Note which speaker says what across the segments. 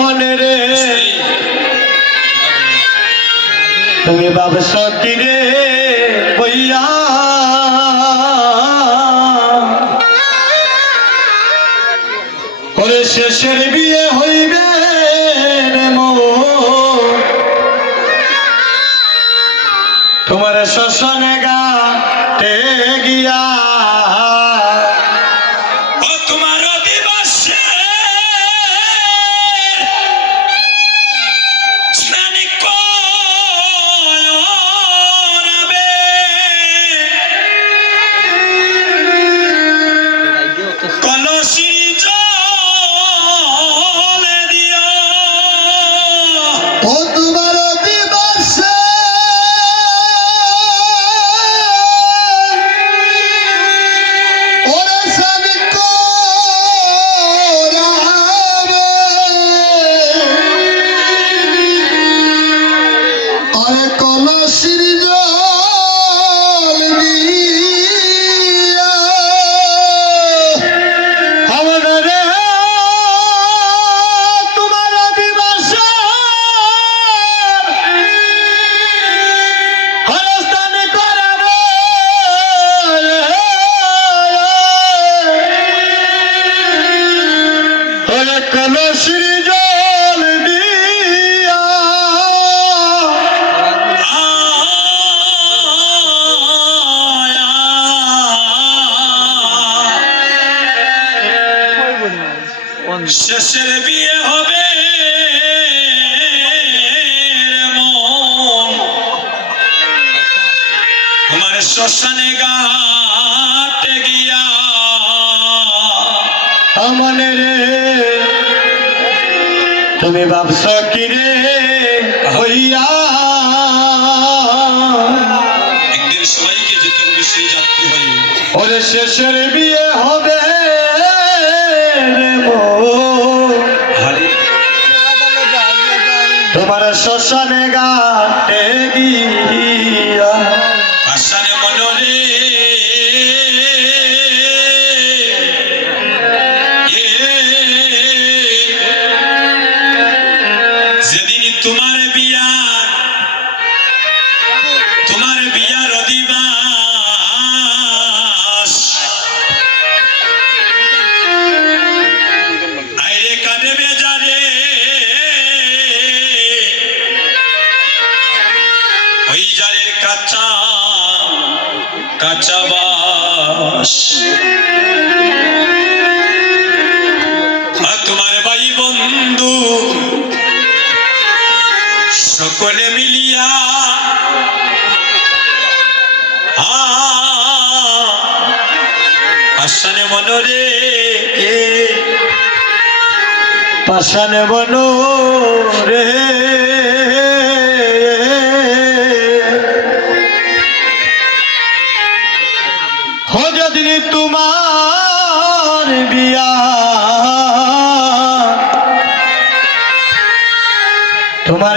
Speaker 1: মনে রে তুমি ব্যবসা কিরে বইয়া ওরে শেষের বিয়ে হইবে। তোমার শ্মশানে
Speaker 2: গাটে গিয়া
Speaker 1: আমনে রে তুমি ভাবছ কি রে হইয়া?
Speaker 2: একদিন সবাইকে যেতে হবে সেই যাত্রী হয়ে।
Speaker 1: ওরে শেষের বিয়ে হবে তোমার শ্মশানে
Speaker 2: জারের কাঁচা কাঁচা বাস তোমার ভাই বন্ধু সকলে মিলিয়া আসানে মনরে
Speaker 1: পাশানে বনো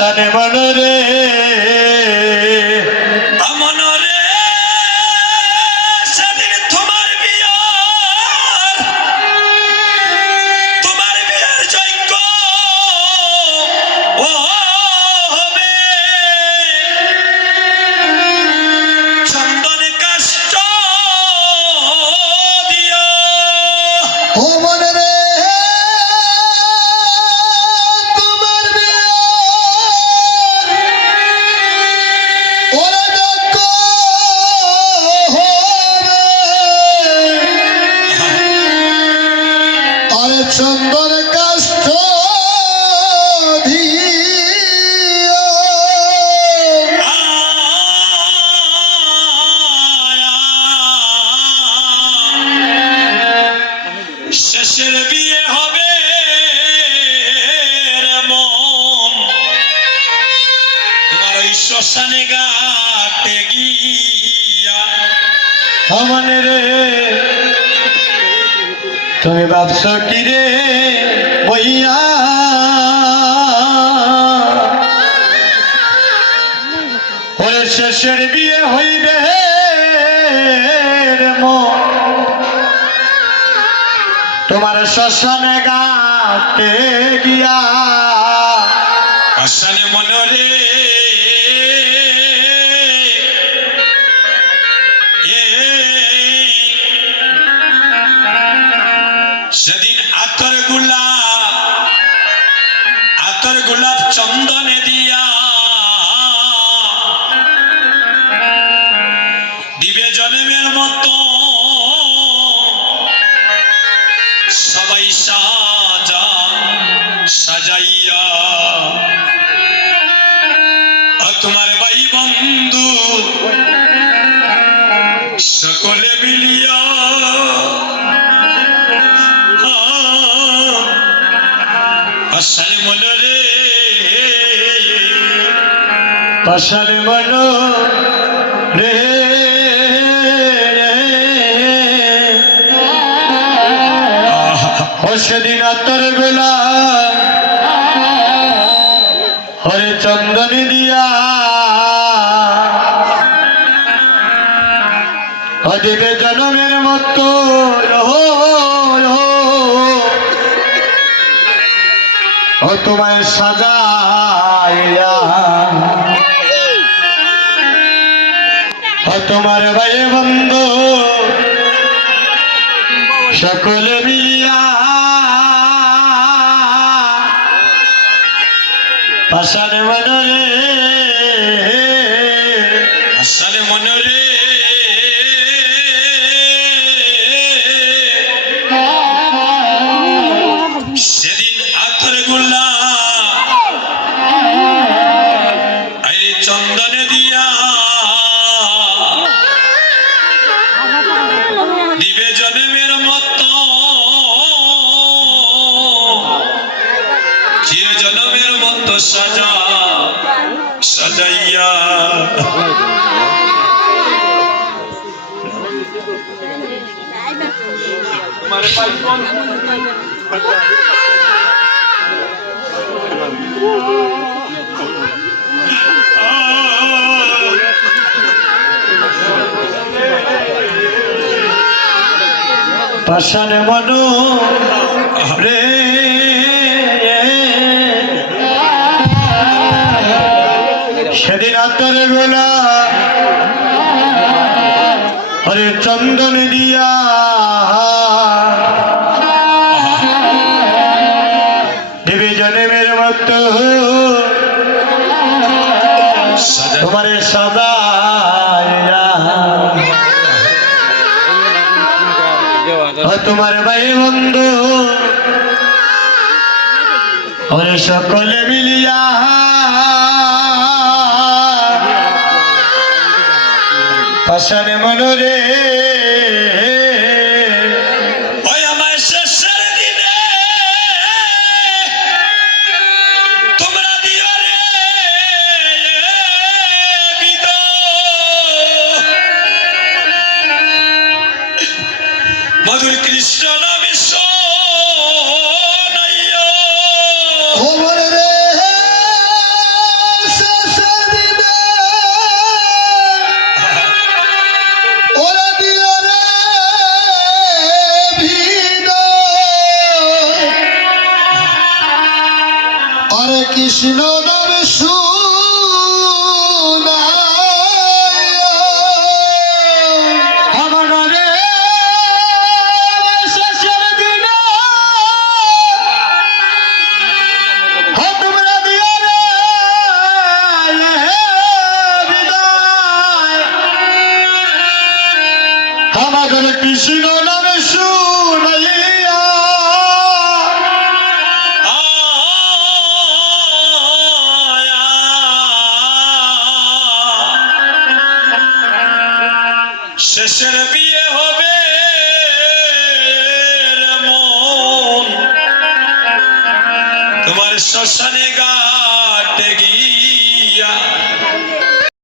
Speaker 1: মনরে
Speaker 2: মনরে সেদিন সুন্দর কাষ্ট
Speaker 1: শেষের বিয়ে হবে মন। তোমার ওই শ্মশানে গা তুমি ভাবছ কি রে বইয়া ওরে শেষের বিয়ে হইবে। তোমার শ্মশানে গাতে গিয়া
Speaker 2: আসানে মনরে সবাই সাজা সাজাইয়া তোমার ভাই বন্ধু সকলে মিলিয়া আসলে মনে রে
Speaker 1: পাশালে বলো ও সেদিন বেলা। হরে চন্দনী দিয়া। অদেবে জনমের মতো তোমায় সাজাইয়া। ও তোমার ভাই বন্ধু সকলে মিলিয়া পাশার মনরে
Speaker 2: সাজাইয়া
Speaker 1: পাশার মনো রে আতর বেলা। হরে চন্দন দিয়া। দেবী জনমের মতো। তোমার সদা তোমার ভাই বন্ধু। ওরে সকলে মিলিয়া। পাশানে মনোরে
Speaker 2: কৃষ্ণ